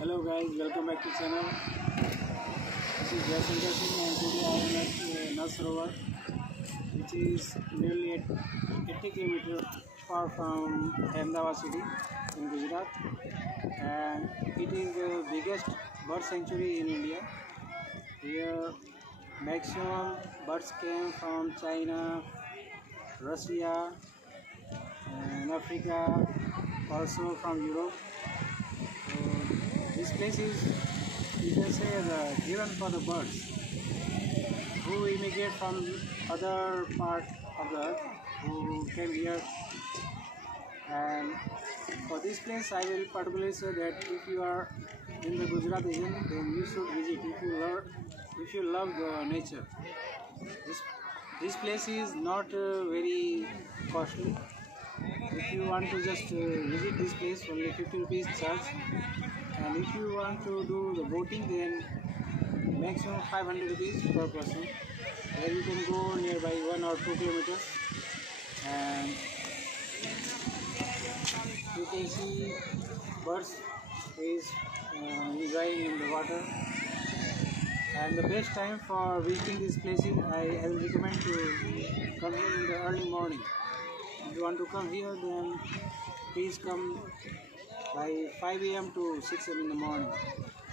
Hello guys, welcome back to channel. This is Jaishankar Singh and today I am at Nal Sarovar, which is nearly 80 km far from Ahmedabad city in Gujarat, and it is the biggest bird sanctuary in India. Here maximum birds came from China, Russia and Africa, also from Europe. This place is, you can say, the heaven for the birds who immigrate from other part of the earth, who came here. And for this place, I will particularly say that if you are in the Gujarat region, then you should visit if you love the nature. This place is not very costly. If you want to just visit this place, only 50 rupees charge. And if you want to do the boating, then maximum 500 rupees per person, where you can go nearby 1 or 2 kilometers, and you can see birds is enjoying in the water. And the best time for visiting these places, I will recommend to come here in the early morning. If you want to come here, then please come by 5 a.m. to 6 a.m. in the morning.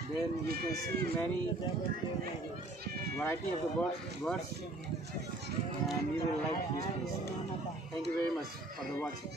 Then you can see many variety of the birds, and you will like this place. Thank you very much for the watching.